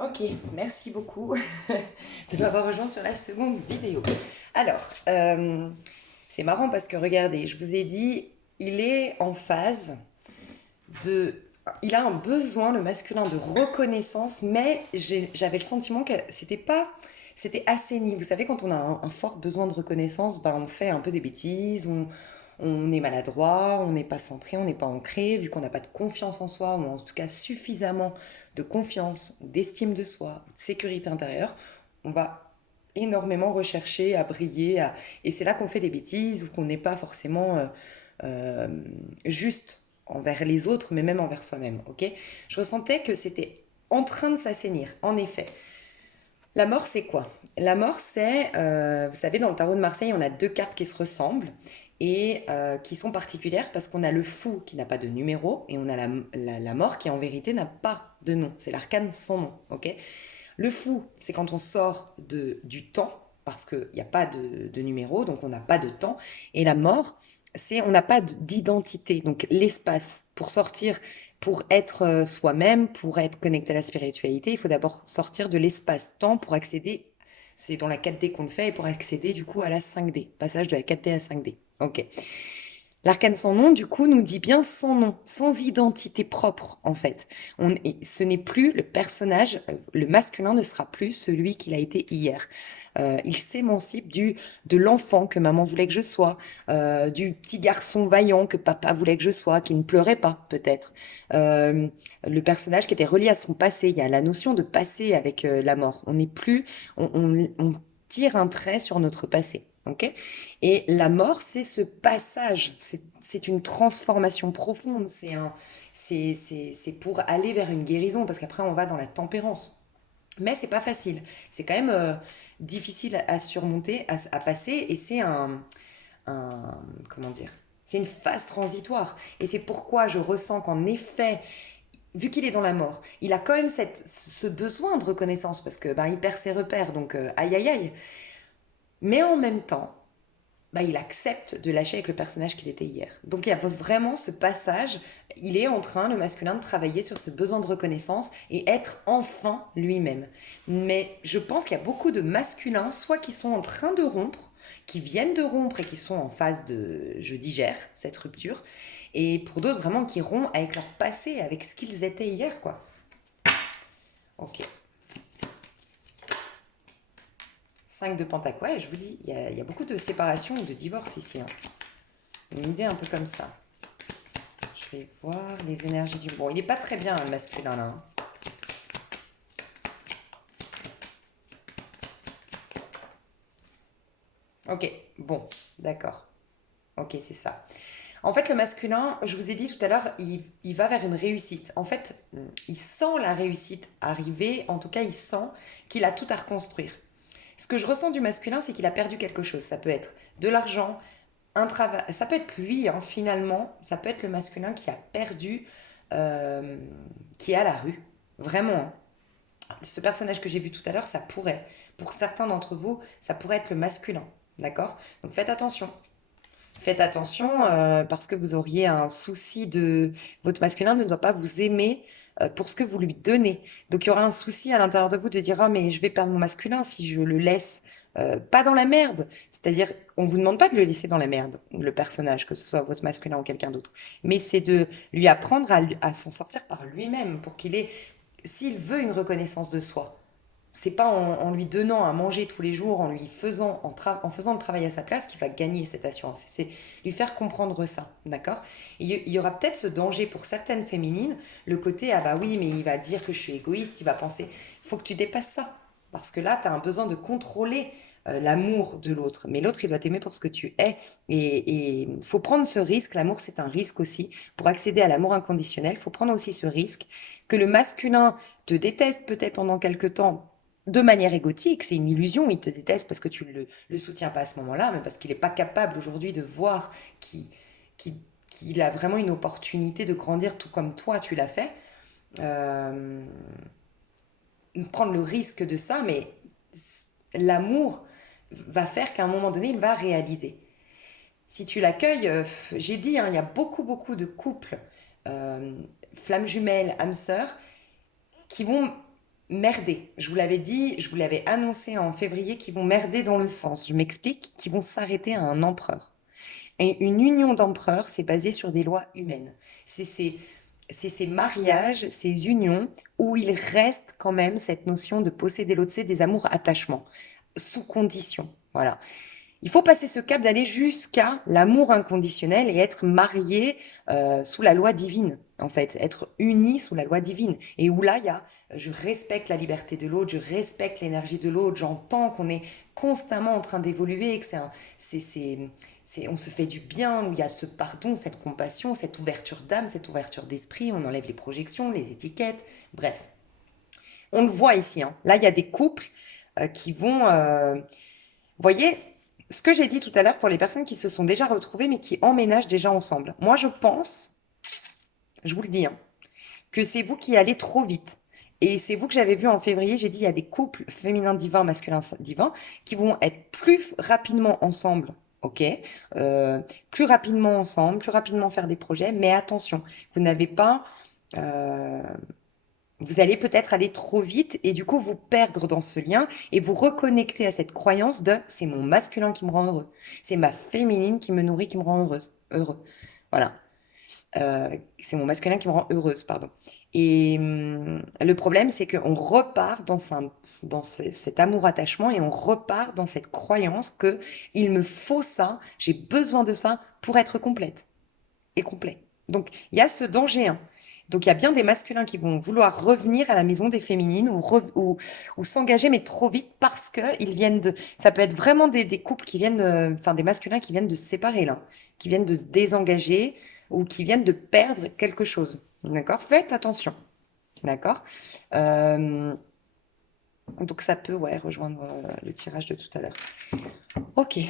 Ok, merci beaucoup de m'avoir rejoint sur la seconde vidéo. Alors, c'est marrant parce que regardez, je vous ai dit, il est en phase de... Il a un besoin, le masculin, de reconnaissance, mais j'avais le sentiment que c'était pas... C'était assaini. Vous savez, quand on a un fort besoin de reconnaissance, bah, on fait un peu des bêtises, on est maladroit, on n'est pas centré, on n'est pas ancré, vu qu'on n'a pas de confiance en soi, ou en tout cas suffisamment de confiance, ou d'estime de soi, ou de sécurité intérieure, on va énormément rechercher à briller, et c'est là qu'on fait des bêtises, ou qu'on n'est pas forcément juste envers les autres, mais même envers soi-même, ok. Je ressentais que c'était en train de s'assainir, en effet. La mort, c'est quoi? La mort, c'est, vous savez, dans le tarot de Marseille, on a deux cartes qui se ressemblent et qui sont particulières parce qu'on a le fou qui n'a pas de numéro et on a la mort qui en vérité n'a pas de nom. C'est l'arcane sans nom, ok? Le fou, c'est quand on sort du temps parce qu'il n'y a pas de numéro, donc on n'a pas de temps. Et la mort, c'est on n'a pas d'identité, donc l'espace. Pour sortir, pour être soi-même, pour être connecté à la spiritualité, il faut d'abord sortir de l'espace-temps pour accéder, c'est dans la 4D qu'on le fait, et pour accéder du coup à la 5D, passage de la 4D à 5D. Ok. L'arcane sans nom, du coup, nous dit bien sans nom, sans identité propre, en fait. Ce n'est plus le personnage, le masculin ne sera plus celui qu'il a été hier. Il s'émancipe de l'enfant que maman voulait que je sois, du petit garçon vaillant que papa voulait que je sois, qui ne pleurait pas, peut-être. Euh, le personnage qui était relié à son passé. Il y a la notion de passé avec la mort. On n'est plus, on tire un trait sur notre passé. Ok. Et la mort, c'est ce passage, c'est une transformation profonde, c'est pour aller vers une guérison, parce qu'après on va dans la tempérance. Mais c'est pas facile, c'est quand même difficile à surmonter, à passer, et c'est comment dire, c'est une phase transitoire. Et c'est pourquoi je ressens qu'en effet, vu qu'il est dans la mort, il a quand même ce besoin de reconnaissance, parce que bah, il perd ses repères, donc aïe aïe aïe. Mais en même temps, bah, il accepte de lâcher avec le personnage qu'il était hier. Donc il y a vraiment ce passage, il est en train, le masculin, de travailler sur ce besoin de reconnaissance et être enfin lui-même. Mais je pense qu'il y a beaucoup de masculins, soit qui sont en train de rompre, qui viennent de rompre et qui sont en phase de je digère cette rupture, et pour d'autres vraiment qui rompent avec leur passé, avec ce qu'ils étaient hier, quoi. Ok. 5 de Pentacle, ouais, je vous dis, il y a beaucoup de séparation ou de divorce ici, hein. Une idée un peu comme ça. Je vais voir les énergies du... Bon, il n'est pas très bien, le masculin, là, hein. Ok, bon, d'accord. Ok, c'est ça. En fait, le masculin, je vous ai dit tout à l'heure, il va vers une réussite. En fait, il sent la réussite arriver. En tout cas, il sent qu'il a tout à reconstruire. Ce que je ressens du masculin, c'est qu'il a perdu quelque chose. Ça peut être de l'argent, un travail. Ça peut être lui, hein, finalement. Ça peut être le masculin qui a perdu, euh, qui est à la rue. Vraiment, hein. Ce personnage que j'ai vu tout à l'heure, ça pourrait, pour certains d'entre vous, ça pourrait être le masculin. D'accord. Donc faites attention. Faites attention parce que vous auriez un souci de... Votre masculin ne doit pas vous aimer pour ce que vous lui donnez. Donc il y aura un souci à l'intérieur de vous de dire, ah mais je vais perdre mon masculin si je le laisse pas dans la merde. C'est-à-dire, on vous demande pas de le laisser dans la merde, le personnage, que ce soit votre masculin ou quelqu'un d'autre. Mais c'est de lui apprendre à s'en sortir par lui-même pour qu'il ait, s'il veut une reconnaissance de soi, c'est pas en lui donnant à manger tous les jours, en lui faisant, en faisant le travail à sa place qu'il va gagner cette assurance. C'est lui faire comprendre ça, d'accord. Il y aura peut-être ce danger pour certaines féminines, le côté, ah bah oui, mais il va dire que je suis égoïste, il va penser, il faut que tu dépasses ça. Parce que là, tu as un besoin de contrôler l'amour de l'autre. Mais l'autre, il doit t'aimer pour ce que tu es. Et il faut prendre ce risque. L'amour, c'est un risque aussi. Pour accéder à l'amour inconditionnel, il faut prendre aussi ce risque que le masculin te déteste peut-être pendant quelque temps de manière égotique, c'est une illusion, il te déteste parce que tu le soutiens pas à ce moment-là, mais parce qu'il n'est pas capable aujourd'hui de voir qu'il qu'il a vraiment une opportunité de grandir tout comme toi tu l'as fait. Euh, Prendre le risque de ça, mais l'amour va faire qu'à un moment donné, il va réaliser. Si tu l'accueilles, j'ai dit, hein, il y a beaucoup de couples, euh, flammes jumelles, âmes sœurs, qui vont merder. Je vous l'avais dit, je vous l'avais annoncé en février qu'ils vont merder dans le sens, je m'explique, qu'ils vont s'arrêter à un empereur. Et une union d'empereurs, c'est basé sur des lois humaines. C'est ces, c'est ces mariages, ces unions où il reste quand même cette notion de posséder l'autre, c'est des amours-attachements, sous condition. Voilà. Il faut passer ce cap d'aller jusqu'à l'amour inconditionnel et être marié sous la loi divine, en fait, être uni sous la loi divine. Et où là, il y a, je respecte la liberté de l'autre, je respecte l'énergie de l'autre, j'entends qu'on est constamment en train d'évoluer, que on se fait du bien, où il y a ce pardon, cette compassion, cette ouverture d'âme, cette ouverture d'esprit, on enlève les projections, les étiquettes, bref. On le voit ici, hein. Là, il y a des couples qui vont... voyez, ce que j'ai dit tout à l'heure pour les personnes qui se sont déjà retrouvées mais qui emménagent déjà ensemble. Moi, je pense, je vous le dis, hein, que c'est vous qui allez trop vite. Et c'est vous que j'avais vu en février, j'ai dit il y a des couples féminins divins, masculins divins qui vont être plus rapidement ensemble, ok, plus rapidement ensemble, plus rapidement faire des projets, mais attention, vous n'avez pas, euh, vous allez peut-être aller trop vite et du coup vous perdre dans ce lien et vous reconnecter à cette croyance de c'est mon masculin qui me rend heureux, c'est ma féminine qui me nourrit, qui me rend heureux. Voilà. C'est mon masculin qui me rend heureuse, pardon. Et le problème, c'est qu'on repart cet amour-attachement et on repart dans cette croyance que il me faut ça, j'ai besoin de ça pour être complète et complet. Donc, il y a ce danger, hein. Donc, il y a bien des masculins qui vont vouloir revenir à la maison des féminines ou s'engager, mais trop vite parce que ils viennent de. Ça peut être vraiment des couples qui viennent, enfin, des masculins qui viennent de se séparer, là, qui viennent de se désengager ou qui viennent de perdre quelque chose. D'accord? Faites attention. D'accord? Euh, donc, ça peut, ouais, rejoindre le tirage de tout à l'heure. Ok.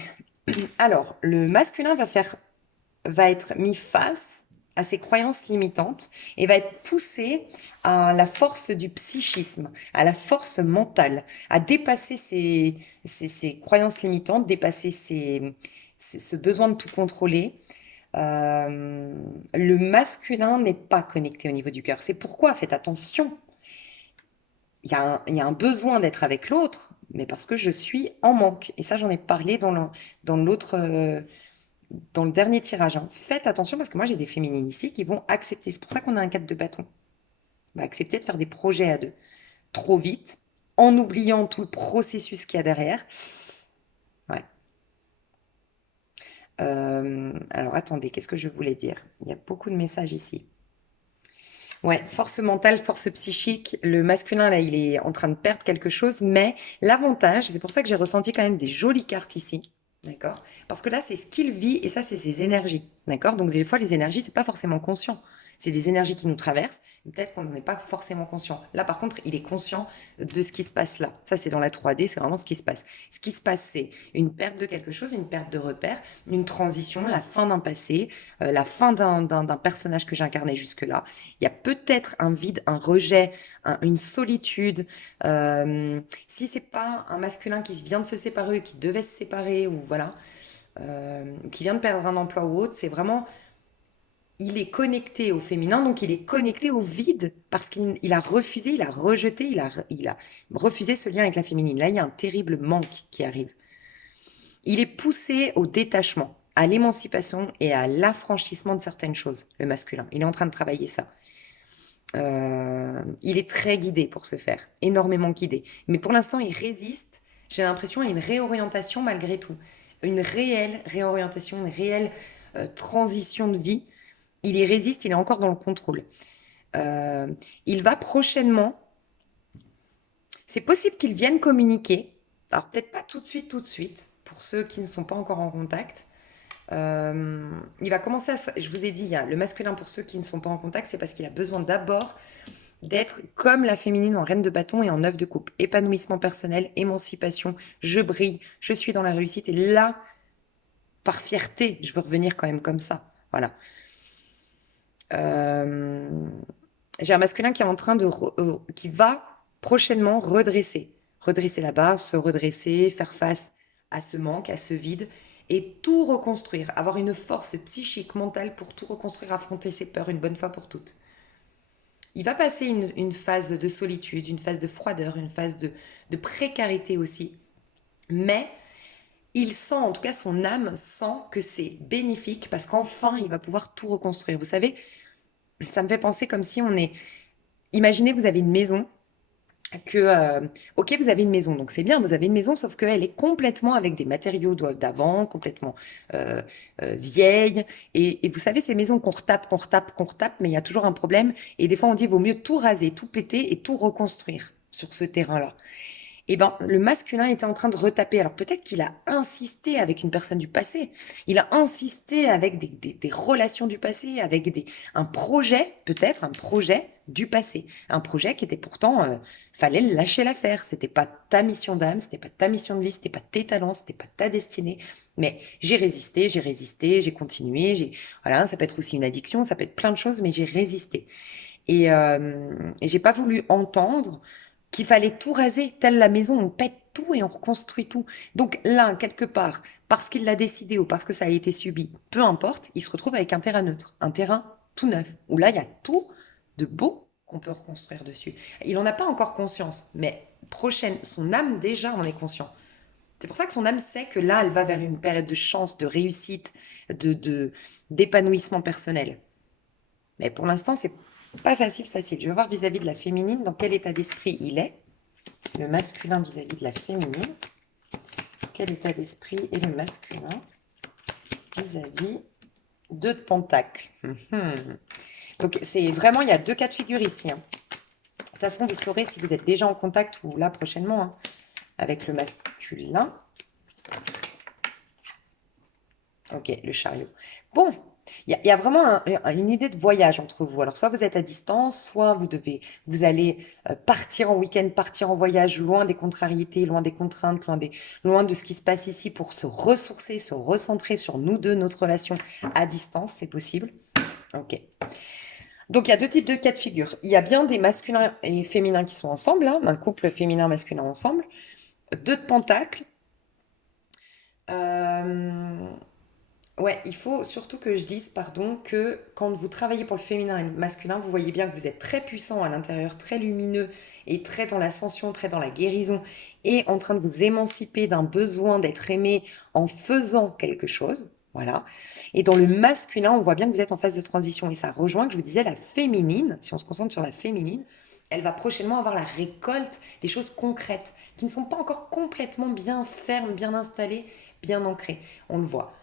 Alors, le masculin va être mis face à ses croyances limitantes et va être poussé à la force du psychisme, à la force mentale, à dépasser ses croyances limitantes, dépasser ce besoin de tout contrôler. Le masculin n'est pas connecté au niveau du cœur. C'est pourquoi faites attention. Il y a un besoin d'être avec l'autre, mais parce que je suis en manque. Et ça, j'en ai parlé dans l'autre, dans le dernier tirage, hein. Faites attention parce que moi j'ai des féminines ici qui vont accepter. C'est pour ça qu'on a un 4 de bâton. On va accepter de faire des projets à deux trop vite, en oubliant tout le processus qu'il y a derrière. Ouais. Alors attendez, qu'est-ce que je voulais dire? Il y a beaucoup de messages ici. Ouais, force mentale, force psychique. Le masculin, là, il est en train de perdre quelque chose, mais l'avantage, c'est pour ça que j'ai ressenti quand même des jolies cartes ici. D'accord? Parce que là, c'est ce qu'il vit et ça, c'est ses énergies. D'accord? Donc, des fois, les énergies, c'est pas forcément conscient. C'est des énergies qui nous traversent. Peut-être qu'on n'en est pas forcément conscient. Là, par contre, il est conscient de ce qui se passe là. Ça, c'est dans la 3D, c'est vraiment ce qui se passe. Ce qui se passe, c'est une perte de quelque chose, une perte de repère, une transition, la fin d'un passé, la fin d'un personnage que j'incarnais jusque-là. Il y a peut-être un vide, un rejet, une solitude. Si c'est pas un masculin qui vient de se séparer, qui devait se séparer, ou voilà, qui vient de perdre un emploi ou autre, c'est vraiment, il est connecté au féminin, donc il est connecté au vide, parce qu'il a refusé, il a rejeté, il a refusé ce lien avec la féminine. Là, il y a un terrible manque qui arrive. Il est poussé au détachement, à l'émancipation et à l'affranchissement de certaines choses, le masculin. Il est en train de travailler ça. Il est très guidé pour ce faire, énormément guidé. Mais pour l'instant, il résiste, j'ai l'impression, à une réorientation malgré tout. Une réelle réorientation, une réelle transition de vie. Il y résiste, il est encore dans le contrôle. Euh, il va prochainement, c'est possible qu'il vienne communiquer. Alors peut-être pas tout de suite, pour ceux qui ne sont pas encore en contact. Il va commencer je vous ai dit, il y a le masculin pour ceux qui ne sont pas en contact, c'est parce qu'il a besoin d'abord d'être comme la féminine en reine de bâton et en œuf de coupe. Épanouissement personnel, émancipation, je brille, je suis dans la réussite. Et là, par fierté, je veux revenir quand même comme ça. Voilà. Euh, j'ai un masculin qui est en train qui va prochainement redresser la barre, se redresser, faire face à ce manque, à ce vide et tout reconstruire, avoir une force psychique, mentale pour tout reconstruire, affronter ses peurs une bonne fois pour toutes. Il va passer une phase de solitude, une phase de froideur, une phase de précarité aussi. Mais il sent, en tout cas son âme sent que c'est bénéfique parce qu'enfin il va pouvoir tout reconstruire. Vous savez, ça me fait penser comme si on est... Imaginez, vous avez une maison que, ok, vous avez une maison, donc c'est bien, vous avez une maison, sauf qu'elle est complètement avec des matériaux d'avant, complètement euh, vieille. Et vous savez, ces maisons qu'on retape, qu'on retape, qu'on retape, mais il y a toujours un problème. Et des fois, on dit, il vaut mieux tout raser, tout péter et tout reconstruire sur ce terrain-là. Eh ben, le masculin était en train de retaper. Alors peut-être qu'il a insisté avec une personne du passé. Il a insisté avec des relations du passé, avec un projet, peut-être un projet du passé. Un projet qui était pourtant, fallait lâcher l'affaire. C'était pas ta mission d'âme, c'était pas ta mission de vie, c'était pas tes talents, c'était pas ta destinée. Mais j'ai résisté, j'ai continué. Voilà, ça peut être aussi une addiction, ça peut être plein de choses, mais j'ai résisté. Et j'ai pas voulu entendre qu'il fallait tout raser, telle la maison, on pète tout et on reconstruit tout. Donc l'un, quelque part, parce qu'il l'a décidé ou parce que ça a été subi, peu importe, il se retrouve avec un terrain neutre, un terrain tout neuf, où là, il y a tout de beau qu'on peut reconstruire dessus. Il n'en a pas encore conscience, mais prochaine, son âme déjà en est conscient. C'est pour ça que son âme sait que là, elle va vers une période de chance, de réussite, d'épanouissement personnel. Mais pour l'instant, c'est pas facile. Je vais voir vis-à-vis de la féminine dans quel état d'esprit il est. Le masculin vis-à-vis de la féminine. Quel état d'esprit est le masculin vis-à-vis de Pentacle. Donc c'est vraiment, il y a deux cas de figure ici. Hein. De toute façon, vous saurez si vous êtes déjà en contact ou là prochainement hein, avec le masculin. Ok, le chariot. Bon, il y a vraiment une idée de voyage entre vous. Alors, soit vous êtes à distance, soit vous allez partir en week-end, partir en voyage, loin des contrariétés, loin des contraintes, loin de ce qui se passe ici pour se ressourcer, se recentrer sur nous deux, notre relation à distance, c'est possible. Ok. Donc, il y a deux types de cas de figure. Il y a bien des masculins et féminins qui sont ensemble, hein, un couple féminin-masculin ensemble. Deux de pentacles. Euh, Ouais, il faut surtout que je dise, pardon, que quand vous travaillez pour le féminin et le masculin, vous voyez bien que vous êtes très puissant à l'intérieur, très lumineux et très dans l'ascension, très dans la guérison et en train de vous émanciper d'un besoin d'être aimé en faisant quelque chose. Voilà. Et dans le masculin, on voit bien que vous êtes en phase de transition et ça rejoint, que je vous disais, la féminine. Si on se concentre sur la féminine, elle va prochainement avoir la récolte des choses concrètes qui ne sont pas encore complètement bien fermes, bien installées, bien ancrées. On le voit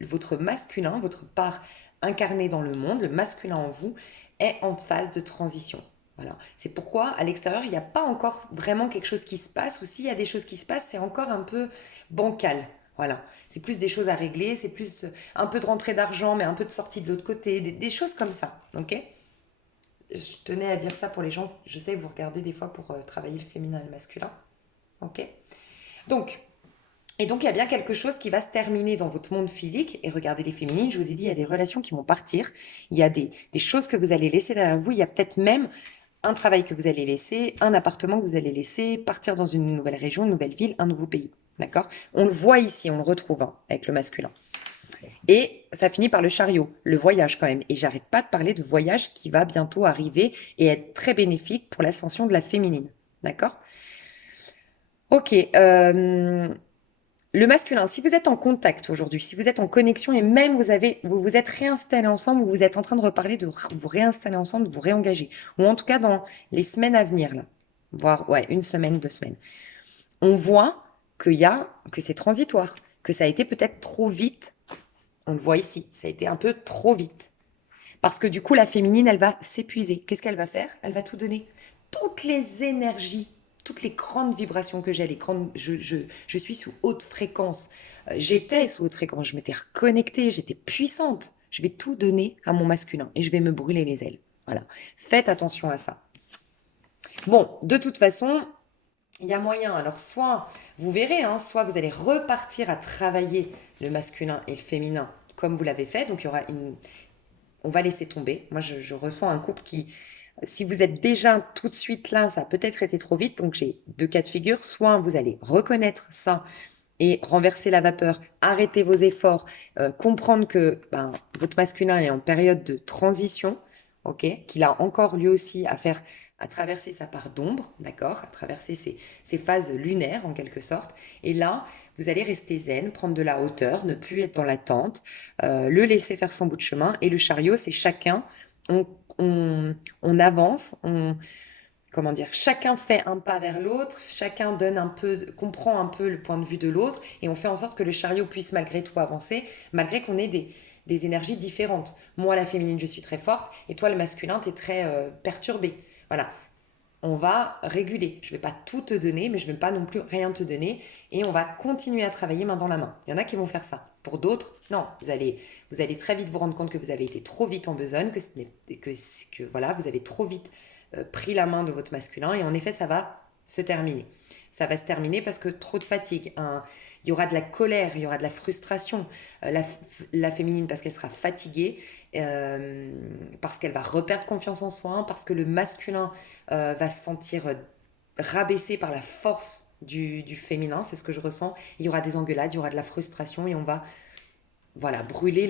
votre masculin, votre part incarnée dans le monde, le masculin en vous, est en phase de transition. Voilà. C'est pourquoi à l'extérieur, il n'y a pas encore vraiment quelque chose qui se passe, ou s'il y a des choses qui se passent, c'est encore un peu bancal. Voilà. C'est plus des choses à régler, c'est plus un peu de rentrée d'argent, mais un peu de sortie de l'autre côté, des choses comme ça. Ok. Je tenais à dire ça pour les gens, je sais que vous regardez des fois pour travailler le féminin et le masculin. Ok. Donc, et donc, il y a bien quelque chose qui va se terminer dans votre monde physique. Et regardez les féminines, je vous ai dit, il y a des relations qui vont partir. Il y a des choses que vous allez laisser derrière vous. Il y a peut-être même un travail que vous allez laisser, un appartement que vous allez laisser, partir dans une nouvelle région, une nouvelle ville, un nouveau pays. D'accord? On le voit ici, on le retrouve hein, avec le masculin. Et ça finit par le chariot, le voyage quand même. Et j'arrête pas de parler de voyage qui va bientôt arriver et être très bénéfique pour l'ascension de la féminine. D'accord? Ok. Le masculin, si vous êtes en contact aujourd'hui, si vous êtes en connexion et même vous vous êtes réinstallés ensemble ou vous êtes en train de reparler de vous réinstaller ensemble, de vous réengager, ou en tout cas dans les semaines à venir, là, voire ouais, une semaine, 2 semaines, on voit que c'est transitoire, que ça a été peut-être trop vite. On le voit ici, ça a été un peu trop vite. Parce que du coup, la féminine, elle va s'épuiser. Qu'est-ce qu'elle va faire? Elle va tout donner. Toutes les énergies, toutes les grandes vibrations que j'ai, je suis sous haute fréquence. J'étais sous haute fréquence, je m'étais reconnectée, j'étais puissante. Je vais tout donner à mon masculin et je vais me brûler les ailes. Voilà. Faites attention à ça. Bon, de toute façon, il y a moyen. Alors, soit, vous verrez, hein, soit vous allez repartir à travailler le masculin et le féminin comme vous l'avez fait. Donc, il y aura on va laisser tomber. Moi, je ressens un couple qui, si vous êtes déjà tout de suite là, ça a peut-être été trop vite. Donc, j'ai deux cas de figure. Soit vous allez reconnaître ça et renverser la vapeur, arrêter vos efforts, comprendre que ben, votre masculin est en période de transition. ok? Qu'il a encore lui aussi à faire, à traverser sa part d'ombre, d'accord? À traverser ses phases lunaires en quelque sorte. Et là, vous allez rester zen, prendre de la hauteur, ne plus être dans l'attente, le laisser faire son bout de chemin. Et le chariot, c'est chacun, on, on avance, comment dire, chacun fait un pas vers l'autre, chacun donne un peu, comprend un peu le point de vue de l'autre, et on fait en sorte que le chariot puisse malgré tout avancer, malgré qu'on ait des énergies différentes. Moi, la féminine, je suis très forte, et toi, le masculin, tu es très perturbé. Voilà, on va réguler. Je ne vais pas tout te donner, mais je ne vais pas non plus rien te donner, et on va continuer à travailler main dans la main. Il y en a qui vont faire ça. Pour d'autres, non, vous allez très vite vous rendre compte que vous avez été trop vite en besogne, que voilà, vous avez trop vite pris la main de votre masculin et en effet ça va se terminer. Ça va se terminer parce que trop de fatigue, il y aura de la colère, il y aura de la frustration, la féminine parce qu'elle sera fatiguée, parce qu'elle va reperdre confiance en soi, parce que le masculin va se sentir rabaissé par la force du féminin, c'est ce que je ressens. Il y aura des engueulades, il y aura de la frustration et on va voilà, brûler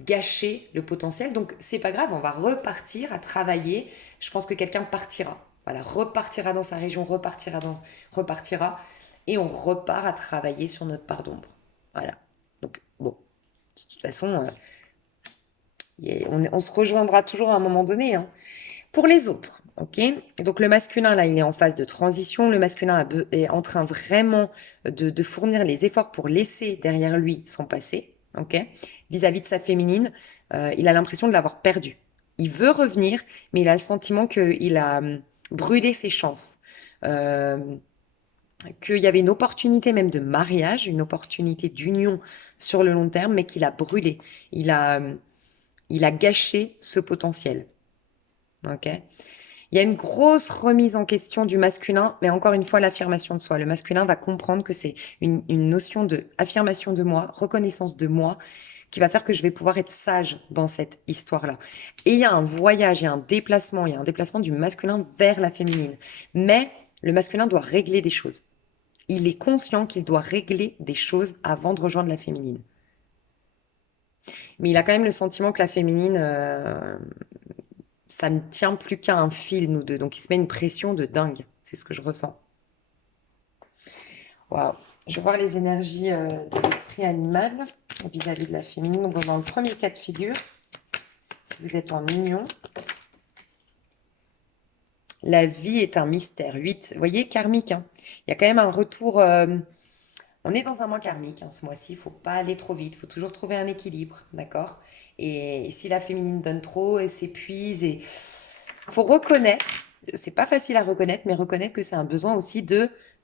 gâcher le potentiel. Donc c'est pas grave, on va repartir à travailler. Je pense que quelqu'un partira. Voilà, repartira dans sa région, repartira et on repart à travailler sur notre part d'ombre. Voilà. Donc bon, de toute façon, on se rejoindra toujours à un moment donné, hein. Pour les autres, ok? Donc le masculin, là, il est en phase de transition. Le masculin est en train vraiment de fournir les efforts pour laisser derrière lui son passé, ok? Vis-à-vis de sa féminine, il a l'impression de l'avoir perdu. Il veut revenir, mais il a le sentiment qu'il a brûlé ses chances. Euh, qu'il y avait une opportunité même de mariage, une opportunité d'union sur le long terme, mais qu'il a brûlé. Il a gâché ce potentiel. Ok? Il y a une grosse remise en question du masculin, mais encore une fois, l'affirmation de soi. Le masculin va comprendre que c'est une notion de affirmation de moi, reconnaissance de moi, qui va faire que je vais pouvoir être sage dans cette histoire-là. Et il y a un voyage, il y a un déplacement du masculin vers la féminine. Mais le masculin doit régler des choses. Il est conscient qu'il doit régler des choses avant de rejoindre la féminine. Mais il a quand même le sentiment que la féminine, ça ne tient plus qu'à un fil, nous deux. Donc il se met une pression de dingue. C'est ce que je ressens. Waouh. Je vais voir les énergies de l'esprit animal vis-à-vis de la féminine. Donc dans le premier cas de figure, si vous êtes en union, la vie est un mystère. 8. Vous voyez, karmique, hein. Il y a quand même un retour. On est dans un mois karmique, hein, ce mois-ci. Il ne faut pas aller trop vite. Il faut toujours trouver un équilibre. D'accord? Et si la féminine donne trop, elle s'épuise. Et faut reconnaître, c'est pas facile à reconnaître, mais reconnaître que c'est un besoin aussi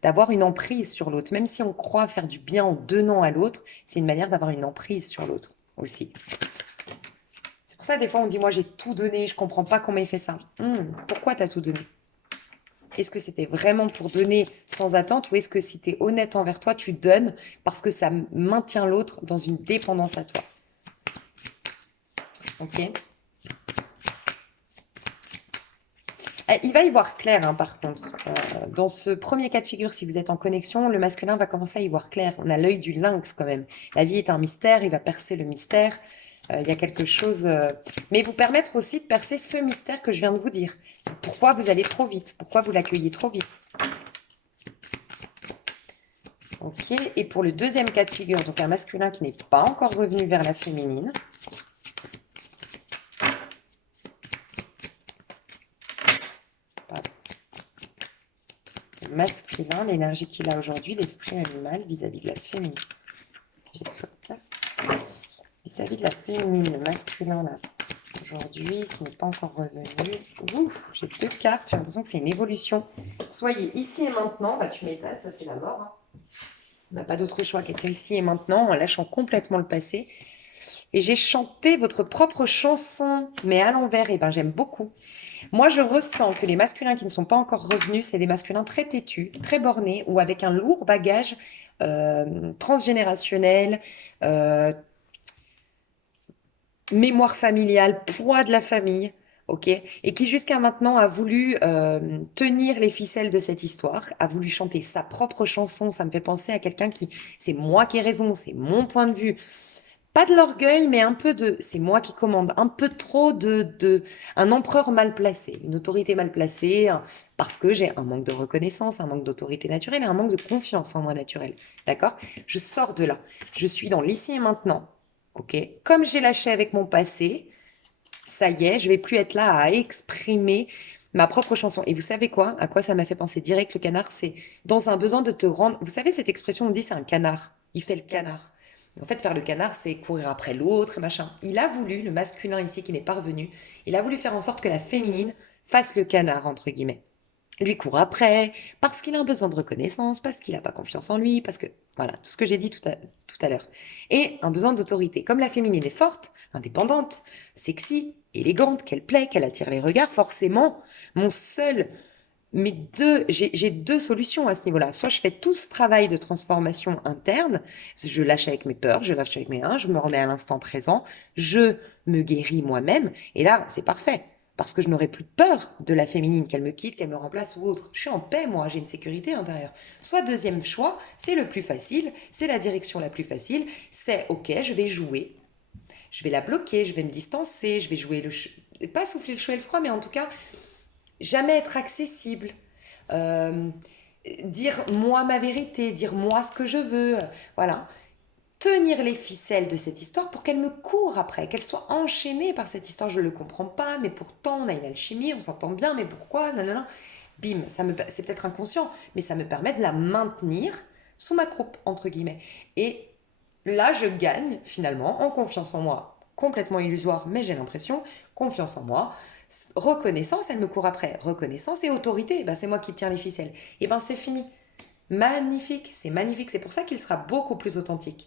d'avoir une emprise sur l'autre. Même si on croit faire du bien en donnant à l'autre, c'est une manière d'avoir une emprise sur l'autre aussi. C'est pour ça, des fois, on dit, moi, j'ai tout donné, je comprends pas comment il fait ça. Pourquoi tu as tout donné? Est-ce que c'était vraiment pour donner sans attente ou est-ce que si tu es honnête envers toi, tu donnes parce que ça maintient l'autre dans une dépendance à toi? Ok? Il va y voir clair, hein, par contre. Dans ce premier cas de figure, si vous êtes en connexion, le masculin va commencer à y voir clair. On a l'œil du lynx quand même. La vie est un mystère, il va percer le mystère. Il y a quelque chose... Mais vous permettre aussi de percer ce mystère que je viens de vous dire. Pourquoi vous allez trop vite? Pourquoi vous l'accueillez trop vite? Ok, et pour le deuxième cas de figure, donc un masculin qui n'est pas encore revenu vers la féminine. Masculin, l'énergie qu'il a aujourd'hui, l'esprit animal vis-à-vis de la féminine. J'ai trop de cartes. Vis-à-vis de la féminine, le masculin là, aujourd'hui, qui n'est pas encore revenu. Ouf, j'ai 2 cartes, j'ai l'impression que c'est une évolution. Soyez ici et maintenant, bah tu m'étonnes, ça c'est la mort, hein. On n'a pas d'autre choix qu'être ici et maintenant, en lâchant complètement le passé. Et j'ai chanté votre propre chanson, mais à l'envers, et ben j'aime beaucoup. Moi, je ressens que les masculins qui ne sont pas encore revenus, c'est des masculins très têtus, très bornés, ou avec un lourd bagage transgénérationnel, euh, mémoire familiale, poids de la famille, ok? Et qui jusqu'à maintenant a voulu tenir les ficelles de cette histoire, a voulu chanter sa propre chanson. Ça me fait penser à quelqu'un qui, c'est moi qui ai raison, c'est mon point de vue. Pas de l'orgueil, mais un peu de, c'est moi qui commande, un peu trop un empereur mal placé, une autorité mal placée, parce que j'ai un manque de reconnaissance, un manque d'autorité naturelle et un manque de confiance en moi naturelle. D'accord? Je sors de là. Je suis dans l'ici et maintenant. Ok? Comme j'ai lâché avec mon passé, ça y est, je vais plus être là à exprimer ma propre chanson. Et vous savez quoi? À quoi ça m'a fait penser direct le canard? C'est dans un besoin de te rendre. Vous savez cette expression, on dit c'est un canard. Il fait le canard. En fait, faire le canard, c'est courir après l'autre et machin. Il a voulu, le masculin ici qui n'est pas revenu, il a voulu faire en sorte que la féminine fasse le canard, entre guillemets. Lui court après, parce qu'il a un besoin de reconnaissance, parce qu'il n'a pas confiance en lui, parce que, voilà, tout ce que j'ai dit tout à l'heure. Et un besoin d'autorité. Comme la féminine est forte, indépendante, sexy, élégante, qu'elle plaît, qu'elle attire les regards, forcément, mon seul, j'ai deux solutions à ce niveau-là. Soit je fais tout ce travail de transformation interne, je lâche avec mes peurs, je lâche avec mes je me remets à l'instant présent, je me guéris moi-même, et là, c'est parfait. Parce que je n'aurai plus peur de la féminine, qu'elle me quitte, qu'elle me remplace ou autre. Je suis en paix, moi, j'ai une sécurité intérieure. Soit deuxième choix, c'est le plus facile, c'est la direction la plus facile, c'est ok, je vais jouer, je vais la bloquer, je vais me distancer, je vais jouer pas souffler le chaud et le froid, mais en tout cas, jamais être accessible. Euh, dire moi ma vérité, dire moi ce que je veux, voilà. Tenir les ficelles de cette histoire pour qu'elle me court après, qu'elle soit enchaînée par cette histoire. Je ne le comprends pas, mais pourtant on a une alchimie, on s'entend bien, mais pourquoi? Nanana. Bim, c'est peut-être inconscient, mais ça me permet de la maintenir sous ma croupe, entre guillemets. Et là, je gagne finalement en confiance en moi, complètement illusoire, mais j'ai l'impression, confiance en moi, reconnaissance, elle me court après, reconnaissance et autorité, ben, c'est moi qui tiens les ficelles. Et ben c'est fini. Magnifique, c'est pour ça qu'il sera beaucoup plus authentique.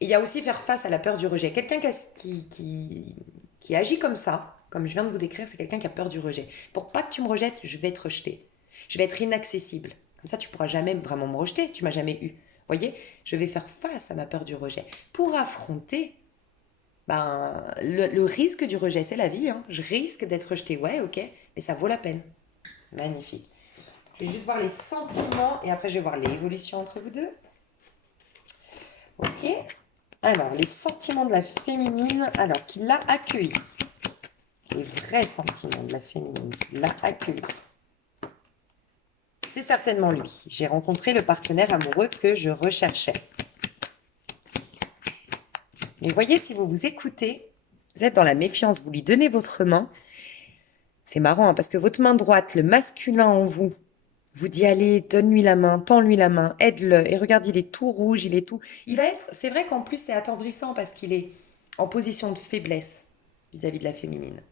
Et il y a aussi faire face à la peur du rejet. Quelqu'un qui agit comme ça, comme je viens de vous décrire, c'est quelqu'un qui a peur du rejet. Pour pas que tu me rejettes, je vais te rejeter. Je vais être inaccessible. Comme ça, tu pourras jamais vraiment me rejeter. Tu m'as jamais eu. Vous voyez, je vais faire face à ma peur du rejet pour affronter le risque du rejet. C'est la vie. Hein. Je risque d'être rejeté. Ouais, ok, mais ça vaut la peine. Magnifique. Je vais juste voir les sentiments et après je vais voir l'évolution entre vous deux. Ok. Alors, les sentiments de la féminine, alors qu'il l'a accueilli. Les vrais sentiments de la féminine, qu'il l'a accueilli. C'est certainement lui. J'ai rencontré le partenaire amoureux que je recherchais. Mais voyez, si vous vous écoutez, vous êtes dans la méfiance, vous lui donnez votre main. C'est marrant, hein, parce que votre main droite, le masculin en vous, vous dit allez, donne-lui la main, tends-lui la main, aide-le. Et regarde, il est tout rouge, il est tout. Il va être. C'est vrai qu'en plus, c'est attendrissant parce qu'il est en position de faiblesse vis-à-vis de la féminine.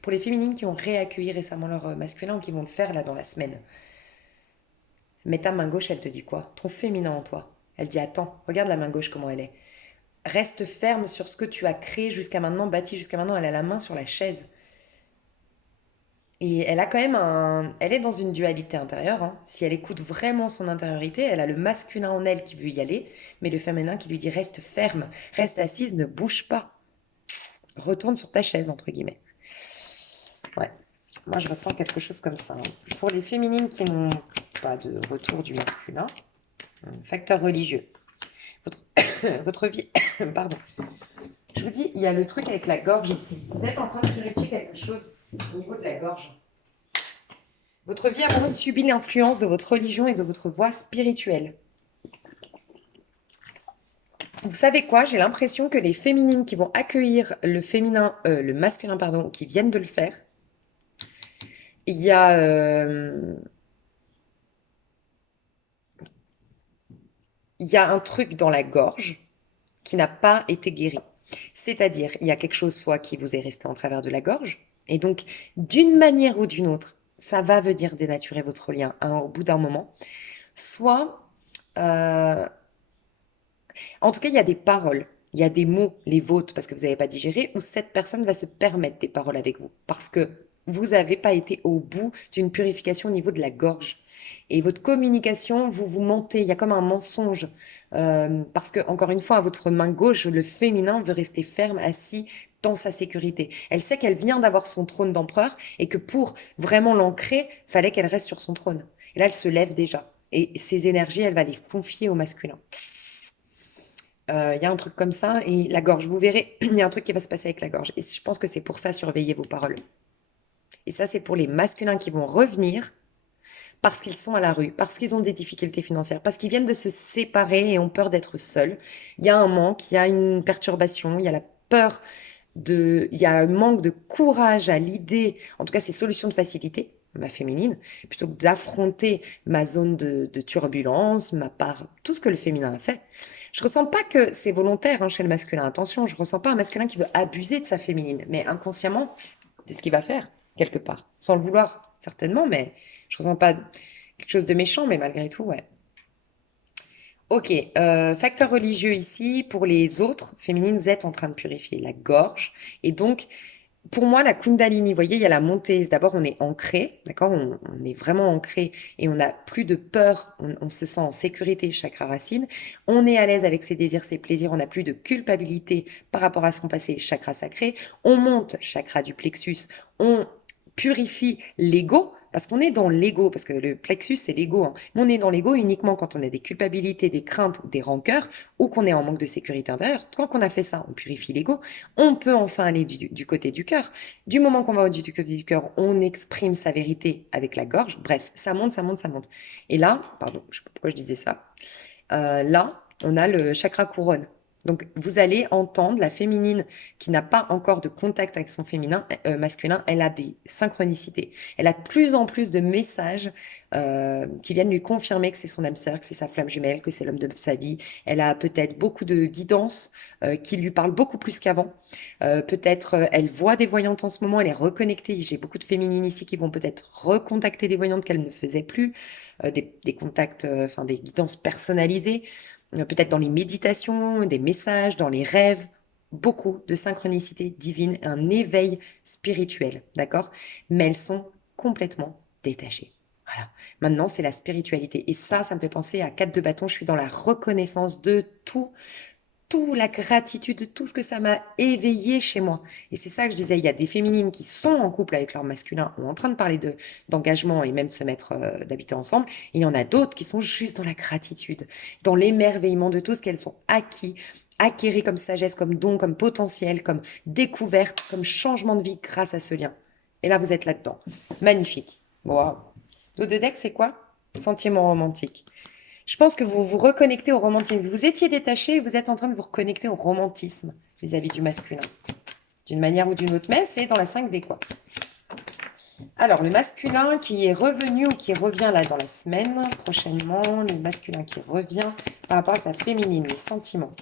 Pour les féminines qui ont réaccueilli récemment leur masculin ou qui vont le faire là dans la semaine. Mais ta main gauche, elle te dit quoi? Ton féminin en toi. Elle dit attends, regarde la main gauche comment elle est. Reste ferme sur ce que tu as créé jusqu'à maintenant, bâti jusqu'à maintenant. Elle a la main sur la chaise. Et elle a quand même Elle est dans une dualité intérieure. Hein. Si elle écoute vraiment son intériorité, elle a le masculin en elle qui veut y aller, mais le féminin qui lui dit reste ferme, reste assise, ne bouge pas. Retourne sur ta chaise, entre guillemets. Ouais. Moi, je ressens quelque chose comme ça. Hein. Pour les féminines qui n'ont pas de retour du masculin, facteur religieux. Votre, votre vie... Pardon. Je vous dis, il y a le truc avec la gorge ici. Vous êtes en train de purifier quelque chose au niveau de la gorge. Votre vie amoureuse subit l'influence de votre religion et de votre voie spirituelle. Vous savez quoi? J'ai l'impression que les féminines qui vont accueillir le masculin, pardon, qui viennent de le faire, il y a, il y a un truc dans la gorge qui n'a pas été guéri. C'est-à-dire, il y a quelque chose soit qui vous est resté en travers de la gorge, et donc, d'une manière ou d'une autre, ça va venir dénaturer votre lien au bout d'un moment. Soit, euh, en tout cas, il y a des paroles, il y a des mots, les vôtres, parce que vous n'avez pas digéré, où cette personne va se permettre des paroles avec vous, parce que vous n'avez pas été au bout d'une purification au niveau de la gorge. Et votre communication, vous mentez, il y a comme un mensonge. Parce que, encore une fois, à votre main gauche, le féminin veut rester ferme, assis dans sa sécurité. Elle sait qu'elle vient d'avoir son trône d'empereur et que pour vraiment l'ancrer, fallait qu'elle reste sur son trône. Et là, elle se lève déjà. Et ses énergies, elle va les confier au masculin. Il y a un truc comme ça. Et la gorge, vous verrez, il y a un truc qui va se passer avec la gorge. Et je pense que c'est pour ça, surveillez vos paroles. Et ça, c'est pour les masculins qui vont revenir parce qu'ils sont à la rue, parce qu'ils ont des difficultés financières, parce qu'ils viennent de se séparer et ont peur d'être seuls. Il y a un manque, il y a une perturbation, il y a la peur il y a un manque de courage à l'idée, en tout cas ces solutions de facilité, ma féminine, plutôt que d'affronter ma zone de turbulence, ma part, tout ce que le féminin a fait. Je ressens pas que c'est volontaire hein, chez le masculin. Attention, je ressens pas un masculin qui veut abuser de sa féminine, mais inconsciemment, c'est ce qu'il va faire quelque part, sans le vouloir certainement, mais je ressens pas quelque chose de méchant, mais malgré tout, ouais. Ok, facteur religieux ici, pour les autres, féminines, vous êtes en train de purifier la gorge. Et donc, pour moi, la Kundalini, vous voyez, il y a la montée. D'abord, on est ancré, d'accord? On est vraiment ancré et on n'a plus de peur. On se sent en sécurité, chakra racine. On est à l'aise avec ses désirs, ses plaisirs. On n'a plus de culpabilité par rapport à son passé, chakra sacré. On monte, chakra du plexus. On purifie l'ego. Parce qu'on est dans l'ego, parce que le plexus, c'est l'ego. Hein. Mais on est dans l'ego uniquement quand on a des culpabilités, des craintes, des rancœurs, ou qu'on est en manque de sécurité intérieure. Quand on a fait ça, on purifie l'ego. On peut enfin aller du côté du cœur. Du moment qu'on va du côté du cœur, on exprime sa vérité avec la gorge. Bref, ça monte, ça monte, ça monte. Et là, pardon, je sais pas pourquoi je disais ça. Là, on a le chakra couronne. Donc, vous allez entendre la féminine qui n'a pas encore de contact avec son féminin, masculin, elle a des synchronicités. Elle a de plus en plus de messages qui viennent lui confirmer que c'est son âme sœur, que c'est sa flamme jumelle, que c'est l'homme de sa vie. Elle a peut-être beaucoup de guidance qui lui parlent beaucoup plus qu'avant. Peut-être elle voit des voyantes en ce moment, elle est reconnectée. J'ai beaucoup de féminines ici qui vont peut-être recontacter des voyantes qu'elle ne faisait plus, des contacts, enfin des guidances personnalisées peut-être dans les méditations, des messages, dans les rêves, beaucoup de synchronicité divine, un éveil spirituel, d'accord? Mais elles sont complètement détachées. Voilà. Maintenant, c'est la spiritualité. Et ça me fait penser à 4 de bâton. Je suis dans la reconnaissance de tout, la gratitude, de tout ce que ça m'a éveillé chez moi. Et c'est ça que je disais, il y a des féminines qui sont en couple avec leur masculin ou en train de parler d'engagement et même de se mettre, d'habiter ensemble. Et il y en a d'autres qui sont juste dans la gratitude, dans l'émerveillement de tout ce qu'elles ont acquéri comme sagesse, comme don, comme potentiel, comme découverte, comme changement de vie grâce à ce lien. Et là, vous êtes là-dedans. Magnifique. Wow. Dos de deck, c'est quoi? Sentiment romantique. Je pense que vous vous reconnectez au romantisme. Vous étiez détaché et vous êtes en train de vous reconnecter au romantisme vis-à-vis du masculin. D'une manière ou d'une autre. Mais c'est dans la 5D, quoi. Alors, le masculin qui est revenu ou qui revient là dans la semaine, prochainement, le masculin qui revient par rapport à sa féminine, les sentiments.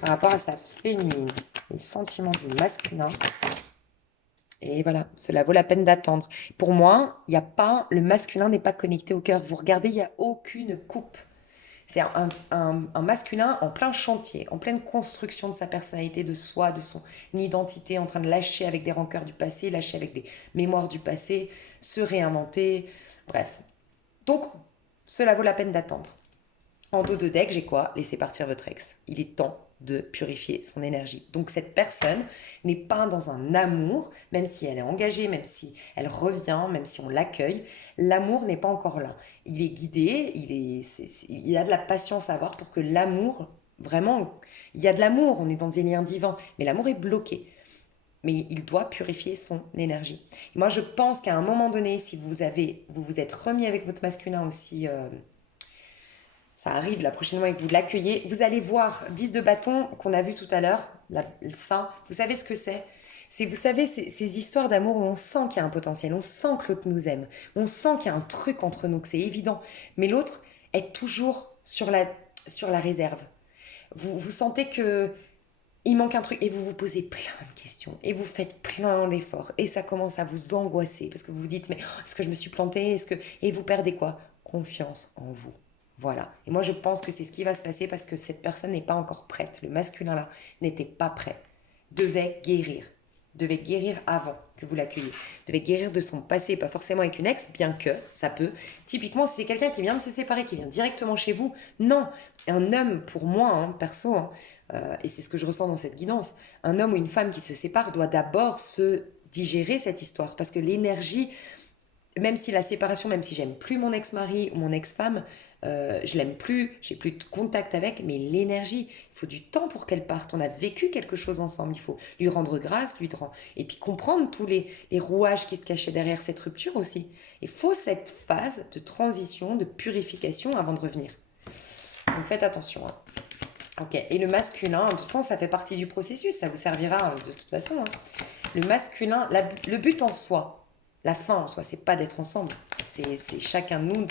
Par rapport à sa féminine, les sentiments du masculin. Et voilà, cela vaut la peine d'attendre. Pour moi, il n'y a pas, le masculin n'est pas connecté au cœur. Vous regardez, il n'y a aucune coupe. C'est un masculin en plein chantier, en pleine construction de sa personnalité, de soi, de son identité, en train de lâcher avec des rancœurs du passé, lâcher avec des mémoires du passé, se réinventer. Bref. Donc, cela vaut la peine d'attendre. En dos de deck, j'ai quoi? Laissez partir votre ex. Il est temps de purifier son énergie. Donc cette personne n'est pas dans un amour, même si elle est engagée, même si elle revient, même si on l'accueille, l'amour n'est pas encore là. Il est guidé, il a de la patience à avoir pour que l'amour, vraiment, il y a de l'amour, on est dans des liens divins, mais l'amour est bloqué. Mais il doit purifier son énergie. Et moi, je pense qu'à un moment donné, si vous vous êtes remis avec votre masculin aussi ça arrive la prochaine fois que vous l'accueillez, vous allez voir 10 de bâton qu'on a vu tout à l'heure, ça, vous savez ce que c'est? C'est, vous savez, ces histoires d'amour où on sent qu'il y a un potentiel, on sent que l'autre nous aime, on sent qu'il y a un truc entre nous, que c'est évident, mais l'autre est toujours sur la réserve. Vous sentez que il manque un truc et vous vous posez plein de questions et vous faites plein d'efforts et ça commence à vous angoisser parce que vous vous dites mais est-ce que je me suis plantée, et vous perdez quoi? Confiance en vous. Voilà. Et moi je pense que c'est ce qui va se passer parce que cette personne n'est pas encore prête. Le masculin là n'était pas prêt. Devait guérir. Devait guérir avant que vous l'accueilliez. Devait guérir de son passé, pas forcément avec une ex, bien que ça peut. Typiquement, si c'est quelqu'un qui vient de se séparer, qui vient directement chez vous, non. Un homme, pour moi, hein, perso, hein, et c'est ce que je ressens dans cette guidance, un homme ou une femme qui se sépare doit d'abord se digérer cette histoire parce que l'énergie même si la séparation, même si j'aime plus mon ex-mari ou mon ex-femme, je l'aime plus, j'ai plus de contact avec, mais l'énergie, il faut du temps pour qu'elle parte. On a vécu quelque chose ensemble, il faut lui rendre grâce, et puis comprendre tous les rouages qui se cachaient derrière cette rupture aussi. Il faut cette phase de transition, de purification avant de revenir. Donc faites attention, hein. Ok, et le masculin, de toute façon, ça fait partie du processus, ça vous servira de toute façon, hein. Le masculin, le but en soi, la fin en soi, c'est pas d'être ensemble. C'est chacun de nous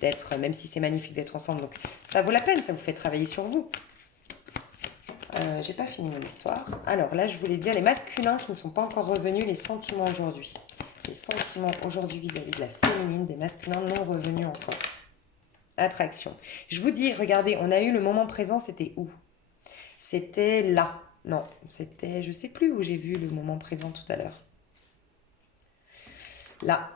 d'être, même si c'est magnifique d'être ensemble. Donc ça vaut la peine, ça vous fait travailler sur vous. J'ai pas fini mon histoire. Alors là, je voulais dire les masculins qui ne sont pas encore revenus, les sentiments aujourd'hui. Les sentiments aujourd'hui vis-à-vis de la féminine, des masculins non revenus encore. Attraction. Je vous dis, regardez, on a eu le moment présent, c'était où? C'était là. Non, c'était, je sais plus où j'ai vu le moment présent tout à l'heure. Là.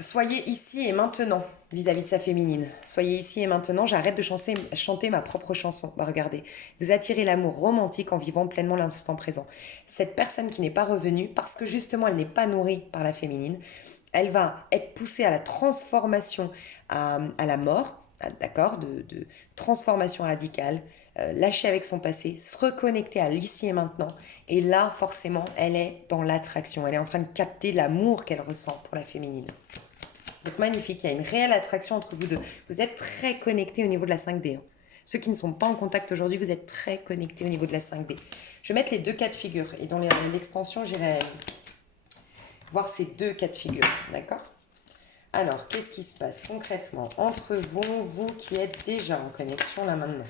Soyez ici et maintenant vis-à-vis de sa féminine. Soyez ici et maintenant. J'arrête de chanter ma propre chanson. Bah, regardez, vous attirez l'amour romantique en vivant pleinement l'instant présent. Cette personne qui n'est pas revenue, parce que justement elle n'est pas nourrie par la féminine, elle va être poussée à la transformation, à la mort, d'accord, de transformation radicale, lâcher avec son passé, se reconnecter à l'ici et maintenant. Et là, forcément, elle est dans l'attraction. Elle est en train de capter l'amour qu'elle ressent pour la féminine. Donc magnifique, il y a une réelle attraction entre vous deux. Vous êtes très connectés au niveau de la 5D, hein. Ceux qui ne sont pas en contact aujourd'hui, vous êtes très connectés au niveau de la 5D. Je vais mettre les deux cas de figure. Et dans l'extension, j'irai voir ces deux cas de figure. D'accord? Alors, qu'est-ce qui se passe concrètement entre vous, vous qui êtes déjà en connexion là maintenant?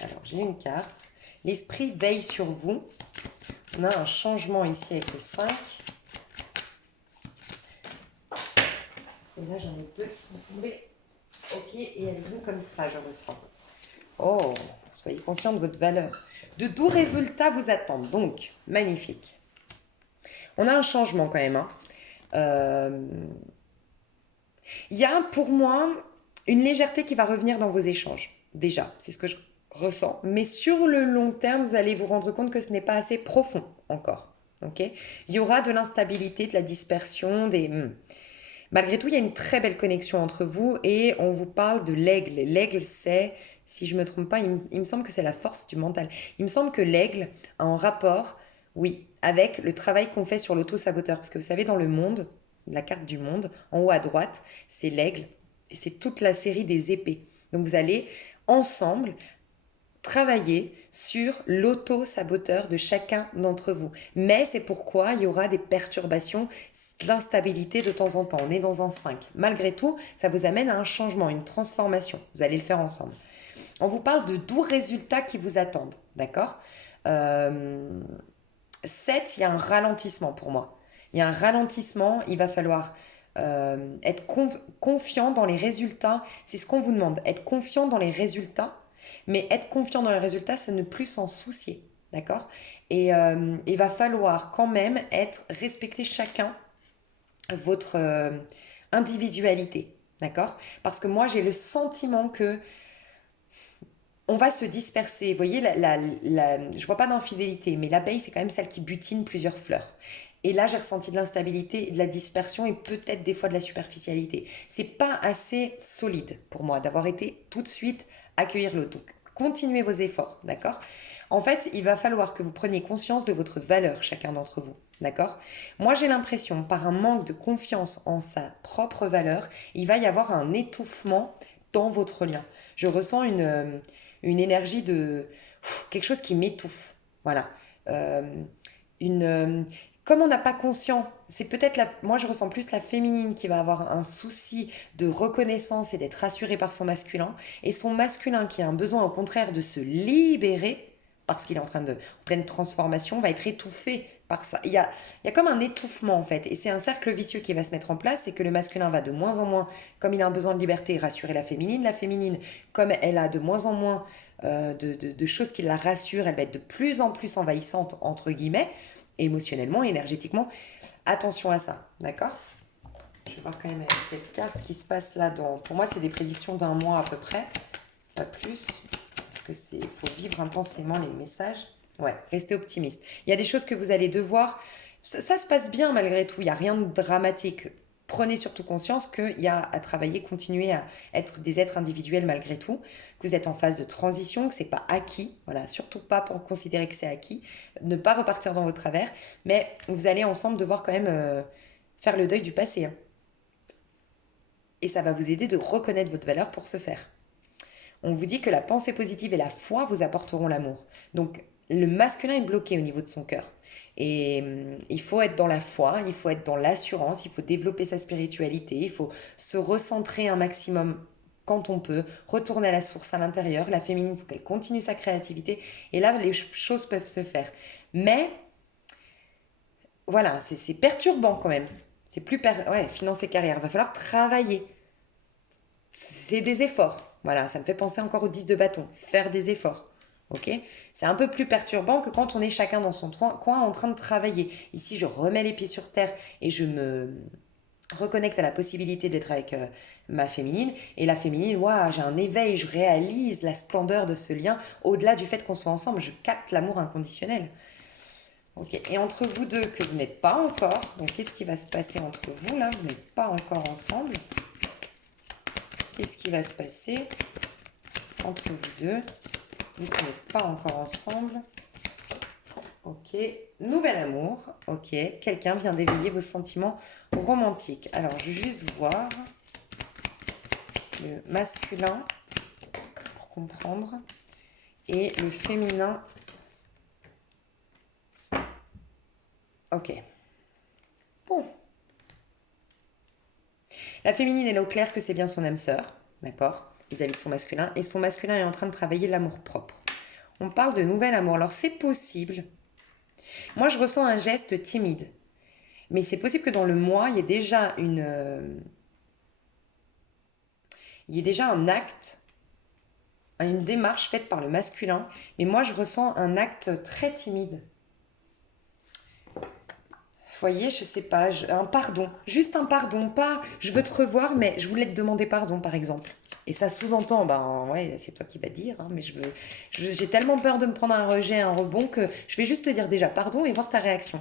Alors, j'ai une carte. L'esprit veille sur vous. On a un changement ici avec le 5. Et là, j'en ai deux qui sont tombées. Ok, et elles vont comme ça, je ressens. Oh, soyez conscient de votre valeur. De doux résultats vous attendent. Donc, magnifique. On a un changement quand même, hein. Il y a pour moi une légèreté qui va revenir dans vos échanges. Déjà, c'est ce que je ressens. Mais sur le long terme, vous allez vous rendre compte que ce n'est pas assez profond encore. Ok? Il y aura de l'instabilité, de la dispersion, Malgré tout, il y a une très belle connexion entre vous et on vous parle de l'aigle. L'aigle, c'est, si je ne me trompe pas, il me semble que c'est la force du mental. Il me semble que l'aigle a un rapport, oui, avec le travail qu'on fait sur l'auto-saboteur. Parce que vous savez, dans le monde, la carte du monde, en haut à droite, c'est l'aigle et c'est toute la série des épées. Donc vous allez ensemble travailler sur l'auto-saboteur de chacun d'entre vous. Mais c'est pourquoi il y aura des perturbations, de l'instabilité de temps en temps. On est dans un 5. Malgré tout, ça vous amène à un changement, une transformation. Vous allez le faire ensemble. On vous parle de doux résultats qui vous attendent. D'accord? 7, il y a un ralentissement pour moi. Il y a un ralentissement, il va falloir être confiant dans les résultats. C'est ce qu'on vous demande, être confiant dans les résultats. Mais être confiant dans les résultats, c'est ne plus s'en soucier. D'accord? Et il va falloir quand même respecter chacun votre individualité. D'accord? Parce que moi, j'ai le sentiment que on va se disperser. Vous voyez, je vois pas d'infidélité, mais l'abeille, c'est quand même celle qui butine plusieurs fleurs. Et là, j'ai ressenti de l'instabilité, de la dispersion et peut-être des fois de la superficialité. C'est pas assez solide pour moi d'avoir été tout de suite accueillir l'autre. Donc, continuez vos efforts, d'accord? En fait, il va falloir que vous preniez conscience de votre valeur, chacun d'entre vous, d'accord? Moi, j'ai l'impression, par un manque de confiance en sa propre valeur, il va y avoir un étouffement dans votre lien. Je ressens une énergie de quelque chose qui m'étouffe. Voilà. Euh, une, comme on n'a pas conscient, c'est peut-être moi je ressens plus la féminine qui va avoir un souci de reconnaissance et d'être rassurée par son masculin, et son masculin qui a un besoin au contraire de se libérer parce qu'il est en pleine transformation, va être étouffé par ça. Il y a comme un étouffement en fait, et c'est un cercle vicieux qui va se mettre en place, c'est que le masculin va de moins en moins, comme il a un besoin de liberté, rassurer la féminine, comme elle a de moins en moins de choses qui la rassurent, elle va être de plus en plus envahissante, entre guillemets, émotionnellement, énergétiquement. Attention à ça, d'accord? Je vais voir quand même avec cette carte ce qui se passe là. Pour moi, c'est des prédictions d'un mois à peu près, pas plus, parce que faut vivre intensément les messages. Ouais, restez optimiste. Il y a des choses que vous allez devoir... Ça se passe bien malgré tout, il n'y a rien de dramatique. prenez surtout conscience qu'il y a à travailler, continuer à être des êtres individuels malgré tout, que vous êtes en phase de transition, que c'est pas acquis, voilà, surtout pas pour considérer que c'est acquis, ne pas repartir dans vos travers, mais vous allez ensemble devoir quand même faire le deuil du passé, hein. Et ça va vous aider de reconnaître votre valeur pour ce faire. On vous dit que la pensée positive et la foi vous apporteront l'amour. Donc, le masculin est bloqué au niveau de son cœur. Et il faut être dans la foi, il faut être dans l'assurance, il faut développer sa spiritualité, il faut se recentrer un maximum quand on peut, retourner à la source à l'intérieur. La féminine, il faut qu'elle continue sa créativité. Et là, les choses peuvent se faire. Mais, voilà, c'est perturbant quand même. C'est plus... Ouais, finance et carrière. Il va falloir travailler. C'est des efforts. Voilà, ça me fait penser encore aux 10 de bâton. Faire des efforts. Ok. C'est un peu plus perturbant que quand on est chacun dans son coin en train de travailler. Ici, je remets les pieds sur terre et je me reconnecte à la possibilité d'être avec ma féminine. Et la féminine, waouh, j'ai un éveil, je réalise la splendeur de ce lien. Au-delà du fait qu'on soit ensemble, je capte l'amour inconditionnel. Ok. Et entre vous deux, que vous n'êtes pas encore, donc qu'est-ce qui va se passer entre vous là? Vous n'êtes pas encore ensemble. Qu'est-ce qui va se passer entre vous deux? Vous n'êtes pas encore ensemble. Ok. Nouvel amour. Ok. Quelqu'un vient d'éveiller vos sentiments romantiques. Alors, je vais juste voir le masculin pour comprendre et le féminin. Ok. Bon. La féminine, elle est au clair que c'est bien son âme sœur. D'accord, vis-à-vis de son masculin. Et son masculin est en train de travailler l'amour-propre. On parle de nouvel amour. Alors, c'est possible. Moi, je ressens un geste timide. Mais c'est possible que dans le moi, il y ait déjà un acte, une démarche faite par le masculin. Mais moi, je ressens un acte très timide. Vous voyez, je sais pas, un pardon. Juste un pardon. Pas je veux te revoir, mais je voulais te demander pardon, par exemple. Et ça sous-entend, ben ouais, c'est toi qui vas dire, hein, mais j'ai tellement peur de me prendre un rejet, un rebond, que je vais juste te dire déjà pardon et voir ta réaction.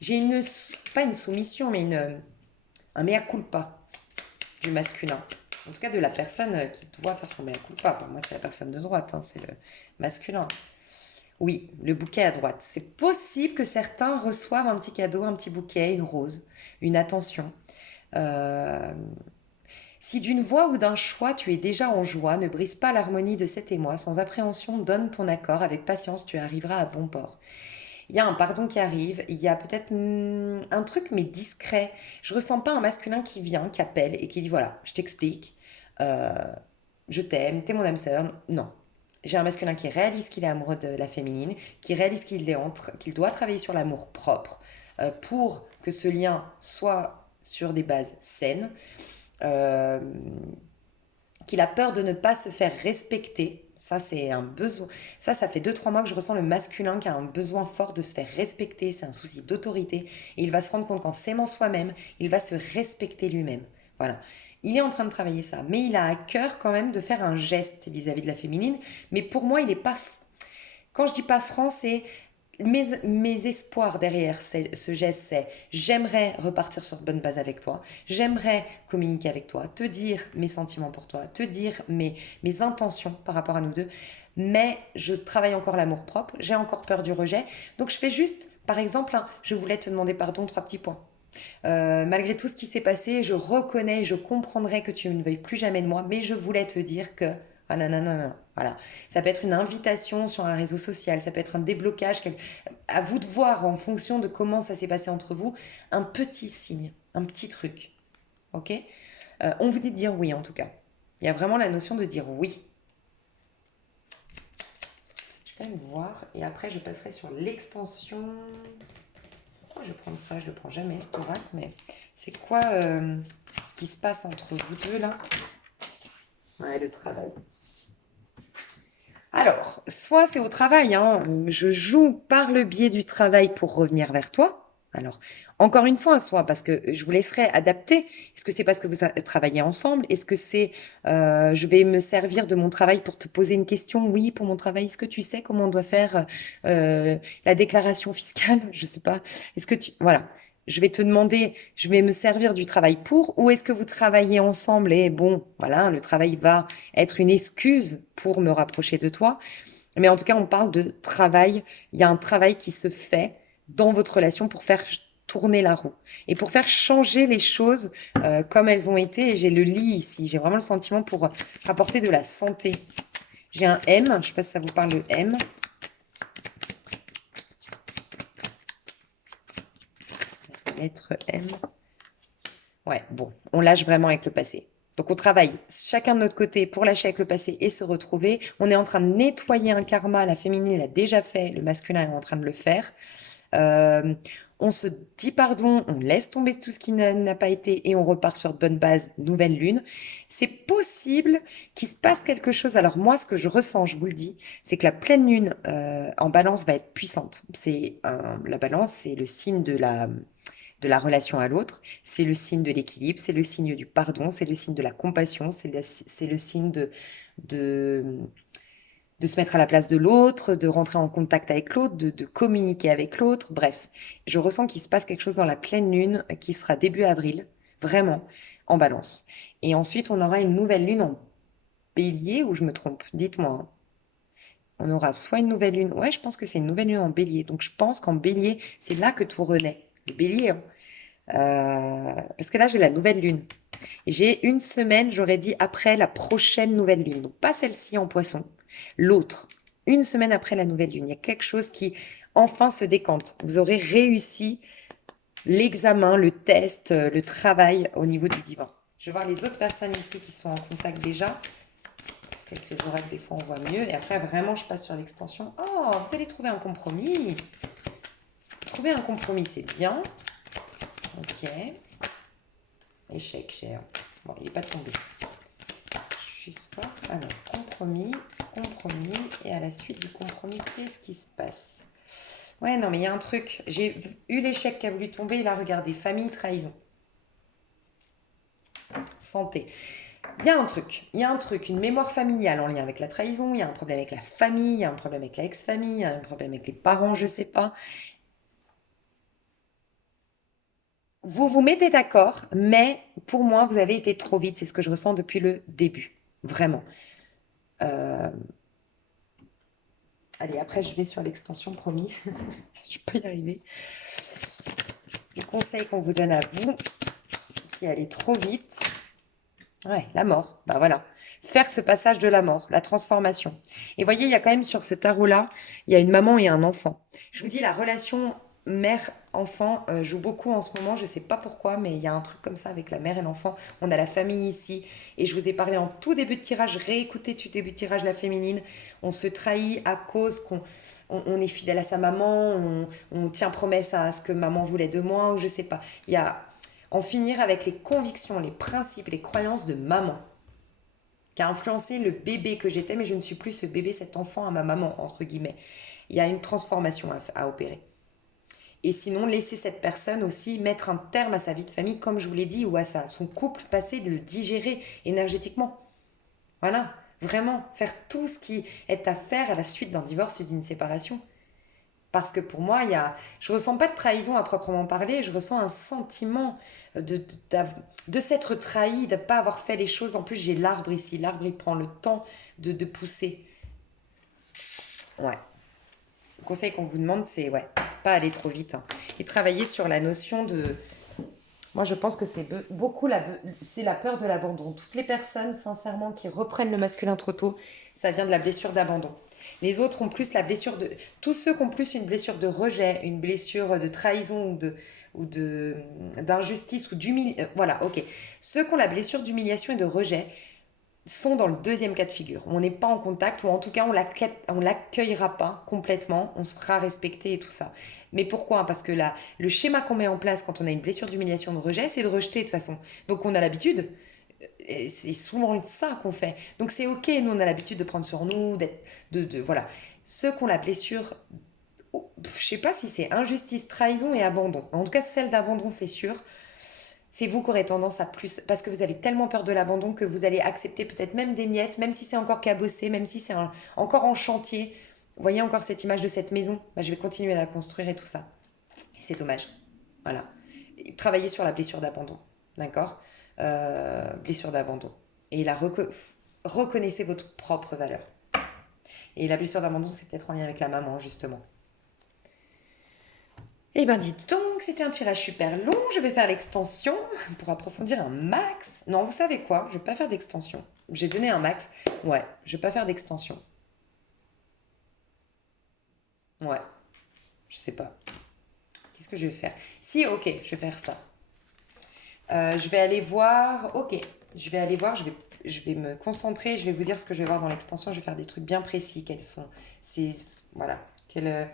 J'ai pas une soumission, mais un mea culpa du masculin. En tout cas, de la personne qui doit faire son mea culpa. Pour moi, c'est la personne de droite, hein, c'est le masculin. Oui, le bouquet à droite. C'est possible que certains reçoivent un petit cadeau, un petit bouquet, une rose, une attention. Euh, Si d'une voix ou d'un choix tu es déjà en joie, ne brise pas l'harmonie de cet émoi. Sans appréhension, donne ton accord. Avec patience, tu arriveras à bon port. Il y a un pardon qui arrive, il y a peut-être un truc mais discret. Je ressens pas un masculin qui vient, qui appelle et qui dit voilà, je t'explique, euh, je t'aime, t'es mon âme sœur. Non. J'ai un masculin qui réalise qu'il est amoureux de la féminine, qui réalise qu'il doit travailler sur l'amour propre pour que ce lien soit sur des bases saines, euh, qu'il a peur de ne pas se faire respecter. Ça, c'est un besoin. Ça fait 2 3 mois que je ressens le masculin qui a un besoin fort de se faire respecter. C'est un souci d'autorité. Et il va se rendre compte qu'en s'aimant soi-même, il va se respecter lui-même. Voilà. Il est en train de travailler ça. Mais il a à cœur quand même de faire un geste vis-à-vis de la féminine. Mais pour moi, il n'est pas... Quand je dis pas franc, c'est mes espoirs derrière ce geste, c'est j'aimerais repartir sur de bonnes bases avec toi, j'aimerais communiquer avec toi, te dire mes sentiments pour toi, te dire mes intentions par rapport à nous deux, mais je travaille encore l'amour-propre, j'ai encore peur du rejet, donc je fais juste, par exemple, je voulais te demander pardon, 3 petits points. Malgré tout ce qui s'est passé, je reconnais, je comprendrai que tu ne veuilles plus jamais de moi, mais je voulais te dire que... Ah non, non, non, non. Voilà. Ça peut être une invitation sur un réseau social, ça peut être un déblocage. À vous de voir en fonction de comment ça s'est passé entre vous, un petit signe, un petit truc. Ok. On vous dit de dire oui en tout cas. Il y a vraiment la notion de dire oui. Je vais quand même voir et après je passerai sur l'extension. Pourquoi je prends ça? Je le prends jamais, cet oracle, mais c'est quoi ce qui se passe entre vous deux là? Ouais, le travail. Alors, soit c'est au travail, hein, je joue par le biais du travail pour revenir vers toi. Alors, encore une fois, soit parce que je vous laisserai adapter. Est-ce que c'est parce que vous travaillez ensemble? Est-ce que c'est je vais me servir de mon travail pour te poser une question? Oui, pour mon travail, est-ce que tu sais comment on doit faire la déclaration fiscale? Je sais pas. Est-ce que tu... Voilà. je vais te demander, je vais me servir du travail pour, ou est-ce que vous travaillez ensemble et bon, voilà, le travail va être une excuse pour me rapprocher de toi. Mais en tout cas, on parle de travail. Il y a un travail qui se fait dans votre relation pour faire tourner la roue et pour faire changer les choses comme elles ont été. Et j'ai le lit ici. J'ai vraiment le sentiment pour apporter de la santé. J'ai un M. Je ne sais pas si ça vous parle le M. Lettre M. Ouais, bon, on lâche vraiment avec le passé. Donc on travaille chacun de notre côté pour lâcher avec le passé et se retrouver. On est en train de nettoyer un karma, la féminine l'a déjà fait, le masculin est en train de le faire. Euh, on se dit pardon, on laisse tomber tout ce qui n'a pas été et on repart sur de bonnes bases, nouvelle lune. C'est possible qu'il se passe quelque chose. Alors moi, ce que je ressens, je vous le dis, c'est que la pleine lune en balance va être puissante. La balance, c'est le signe de la relation à l'autre, c'est le signe de l'équilibre, c'est le signe du pardon, c'est le signe de la compassion, c'est le signe de, de se mettre à la place de l'autre, de rentrer en contact avec l'autre, de communiquer avec l'autre. Bref, je ressens qu'il se passe quelque chose dans la pleine lune qui sera début avril, vraiment, en balance. Et ensuite, on aura une nouvelle lune en bélier ou je me trompe? Dites-moi, hein. On aura soit une nouvelle lune, ouais, je pense que c'est une nouvelle lune en bélier. Donc je pense qu'en bélier, c'est là que tout renaît. Le bélier, hein. Parce que là, j'ai la nouvelle lune. Et j'ai une semaine, j'aurais dit, après la prochaine nouvelle lune. Donc, pas celle-ci en poisson, l'autre. Une semaine après la nouvelle lune. Il y a quelque chose qui, enfin, se décante. Vous aurez réussi l'examen, le test, le travail au niveau du divan. Je vais voir les autres personnes ici qui sont en contact déjà. Parce qu'avec les oracles, des fois, on voit mieux. Et après, vraiment, je passe sur l'extension. Oh, vous allez trouver un compromis. Trouver un compromis, c'est bien. Ok. Échec, cher. Bon, il n'est pas tombé. Juste voir. Alors, compromis, compromis. Et à la suite du compromis, qu'est-ce qui se passe? Ouais, non, mais il y a un truc. J'ai eu l'échec qui a voulu tomber. Il a regardé. Famille, trahison. Santé. Il y a un truc, une mémoire familiale en lien avec la trahison. Il y a un problème avec la famille. Il y a un problème avec la ex-famille. Il y a un problème avec les parents, je sais pas. Vous vous mettez d'accord, mais pour moi, vous avez été trop vite. C'est ce que je ressens depuis le début. Vraiment. Euh, Allez, après, je vais sur l'extension, promis. Je peux y arriver. Le conseil qu'on vous donne à vous, qui allait trop vite. Ouais, la mort. Bah voilà. Faire ce passage de la mort, la transformation. Et voyez, il y a quand même sur ce tarot-là, il y a une maman et un enfant. Je vous dis, la relation mère-enfant joue beaucoup en ce moment. Je ne sais pas pourquoi, mais il y a un truc comme ça avec la mère et l'enfant. On a la famille ici. Et je vous ai parlé en tout début de tirage. Réécoutez tout début de tirage la féminine. On se trahit à cause qu'on est fidèle à sa maman. On tient promesse à ce que maman voulait de moi. Ou je sais pas. Il y a en finir avec les convictions, les principes, les croyances de maman, qui a influencé le bébé que j'étais, mais je ne suis plus ce bébé, cet enfant à ma maman, entre guillemets. Il y a une transformation à opérer. Et sinon, laisser cette personne aussi mettre un terme à sa vie de famille, comme je vous l'ai dit, ou à son couple passé, de le digérer énergétiquement. Voilà, vraiment, faire tout ce qui est à faire à la suite d'un divorce ou d'une séparation. Parce que pour moi, je ressens pas de trahison à proprement parler, je ressens un sentiment de s'être trahi, de ne pas avoir fait les choses. En plus, j'ai l'arbre ici, l'arbre il prend le temps de pousser. Ouais. Le conseil qu'on vous demande, c'est ouais, pas aller trop vite, hein. Et travailler sur la notion de. Moi, je pense que c'est beaucoup c'est la peur de l'abandon. Toutes les personnes, sincèrement, qui reprennent le masculin trop tôt, ça vient de la blessure d'abandon. Les autres ont plus la blessure de. Tous ceux qui ont plus une blessure de rejet, une blessure de trahison d'injustice ou d'humiliation. Voilà, ok. Ceux qui ont la blessure d'humiliation et de rejet sont dans le deuxième cas de figure. On n'est pas en contact, ou en tout cas, on l'accueillera pas complètement, on se fera respecter et tout ça. Mais pourquoi? Parce que là, le schéma qu'on met en place quand on a une blessure d'humiliation, de rejet, c'est de rejeter de toute façon. Donc on a l'habitude. Et c'est souvent ça qu'on fait. Donc c'est ok, nous on a l'habitude de prendre sur nous, voilà. Ceux qui ont la blessure, oh, je sais pas si c'est injustice, trahison et abandon. En tout cas, celle d'abandon, c'est sûr. C'est vous qui aurez tendance à plus, parce que vous avez tellement peur de l'abandon que vous allez accepter peut-être même des miettes, même si c'est encore cabossé, même si c'est encore en chantier. Vous voyez encore cette image de cette maison? Bah, je vais continuer à la construire et tout ça. Et c'est dommage. Voilà. Travaillez sur la blessure d'abandon, d'accord? Blessure d'abandon. Et reconnaissez votre propre valeur. Et la blessure d'abandon, c'est peut-être en lien avec la maman, justement. Eh ben dites donc, c'était un tirage super long, je vais faire l'extension pour approfondir un max. Non, vous savez quoi? Je vais pas faire d'extension. J'ai donné un max. Ouais, je vais pas faire d'extension. Ouais, je sais pas. Qu'est-ce que je vais faire? Si, ok, je vais faire ça. Je vais aller voir. Ok, je vais aller voir. Je vais me concentrer. Je vais vous dire ce que je vais voir dans l'extension. Je vais faire des trucs bien précis. Quelles sont ces. Voilà. Quelles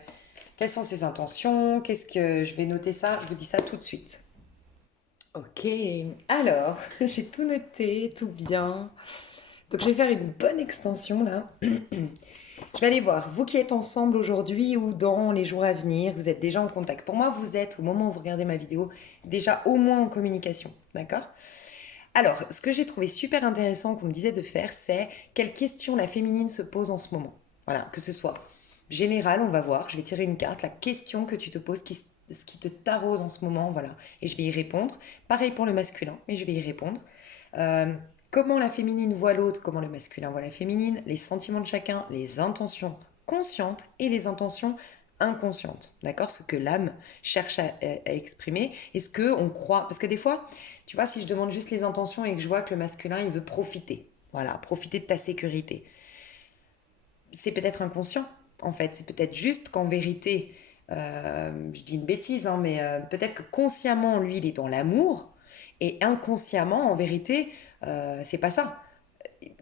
sont ses intentions? Qu'est-ce que. Je vais noter ça. Je vous dis ça tout de suite. Ok, alors, j'ai tout noté, tout bien. Donc, je vais faire une bonne extension là. Je vais aller voir, vous qui êtes ensemble aujourd'hui ou dans les jours à venir, vous êtes déjà en contact. Pour moi, vous êtes, au moment où vous regardez ma vidéo, déjà au moins en communication. D'accord? Alors, ce que j'ai trouvé super intéressant qu'on me disait de faire, c'est quelles questions la féminine se pose en ce moment. Voilà, que ce soit général, on va voir. Je vais tirer une carte, la question que tu te poses, ce qui te taraude en ce moment, voilà. Et je vais y répondre. Pareil pour le masculin, mais je vais y répondre. Euh, Comment la féminine voit l'autre, comment le masculin voit la féminine, les sentiments de chacun, les intentions conscientes et les intentions inconscientes. D'accord? Ce que l'âme cherche à exprimer et ce que on croit. Parce que des fois, tu vois, si je demande juste les intentions et que je vois que le masculin, il veut profiter. Voilà, profiter de ta sécurité. C'est peut-être inconscient, en fait. C'est peut-être juste qu'en vérité, je dis une bêtise, hein, mais peut-être que consciemment, lui, il est dans l'amour, et inconsciemment, en vérité, c'est pas ça.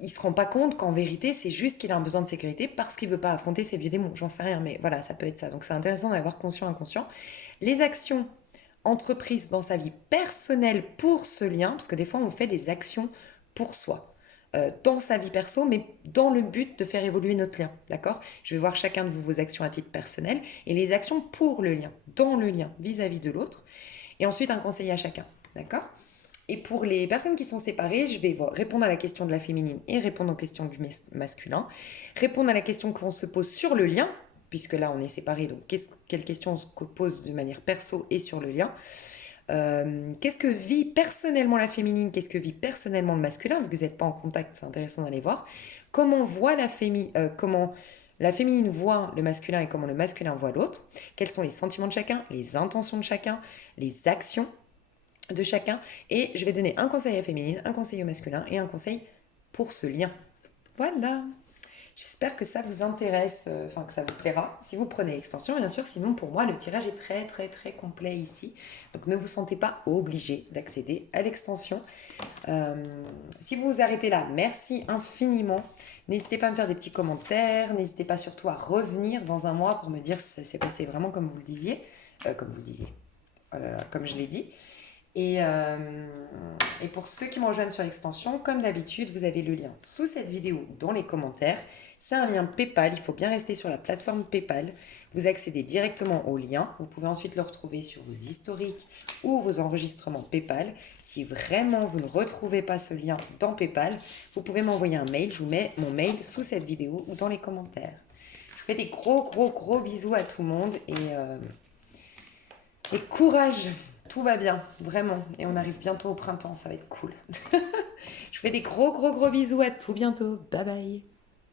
Il se rend pas compte qu'en vérité, c'est juste qu'il a un besoin de sécurité parce qu'il veut pas affronter ses vieux démons. J'en sais rien, mais voilà, ça peut être ça. Donc c'est intéressant d'avoir conscient, inconscient. Les actions entreprises dans sa vie personnelle pour ce lien, parce que des fois, on fait des actions pour soi dans sa vie perso, mais dans le but de faire évoluer notre lien, d'accord? Je vais voir chacun de vous vos actions à titre personnel et les actions pour le lien, dans le lien vis-à-vis de l'autre, et ensuite un conseil à chacun, d'accord? Et pour les personnes qui sont séparées, je vais répondre à la question de la féminine et répondre aux questions du masculin, répondre à la question qu'on se pose sur le lien, puisque là on est séparés, donc quelles questions on se pose de manière perso et sur le lien. Qu'est-ce que vit personnellement la féminine, qu'est-ce que vit personnellement le masculin, vu que vous n'êtes pas en contact, c'est intéressant d'aller voir. Comment la féminine voit le masculin et comment le masculin voit l'autre. Quels sont les sentiments de chacun, les intentions de chacun, les actions de chacun. Et je vais donner un conseil à la féminine, un conseil au masculin et un conseil pour ce lien. Voilà. J'espère que ça vous intéresse, enfin que ça vous plaira. Si vous prenez l'extension, bien sûr, sinon pour moi le tirage est très très très complet ici. Donc ne vous sentez pas obligé d'accéder à l'extension. Si vous vous arrêtez là, merci infiniment. N'hésitez pas à me faire des petits commentaires. N'hésitez pas surtout à revenir dans un mois pour me dire si ça s'est passé vraiment comme vous le disiez. Comme vous le disiez. Oh là là, comme je l'ai dit. Et pour ceux qui me rejoignent sur l'extension, comme d'habitude, vous avez le lien sous cette vidéo dans les commentaires. C'est un lien PayPal, il faut bien rester sur la plateforme PayPal. Vous accédez directement au lien. Vous pouvez ensuite le retrouver sur vos historiques ou vos enregistrements PayPal. Si vraiment vous ne retrouvez pas ce lien dans PayPal, vous pouvez m'envoyer un mail. Je vous mets mon mail sous cette vidéo ou dans les commentaires. Je vous fais des gros gros gros bisous à tout le monde et courage! Tout va bien, vraiment. Et on arrive bientôt au printemps, ça va être cool. Je vous fais des gros gros gros bisous, à tout bientôt. Bye bye.